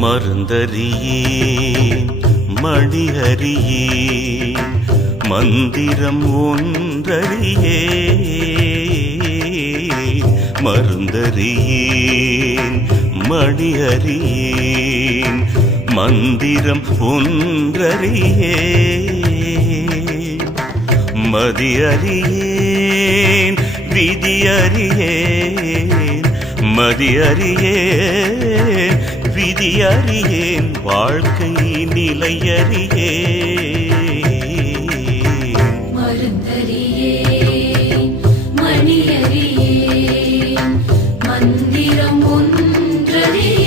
மருந்தறியேன் மணியறியேன் மந்திரம் ஒன்றறியேன் மருந்தறியேன் மணியறியேன் மந்திரம் ஒன்றறியேன் மதியறியேன் விதியறியேன் மதியறியேன் விதியறியேன் வாழ்க்கை நிலையறியேன் மருந்தறியேன் மணியறியேன் மந்திரம் ஒன்றறியேன்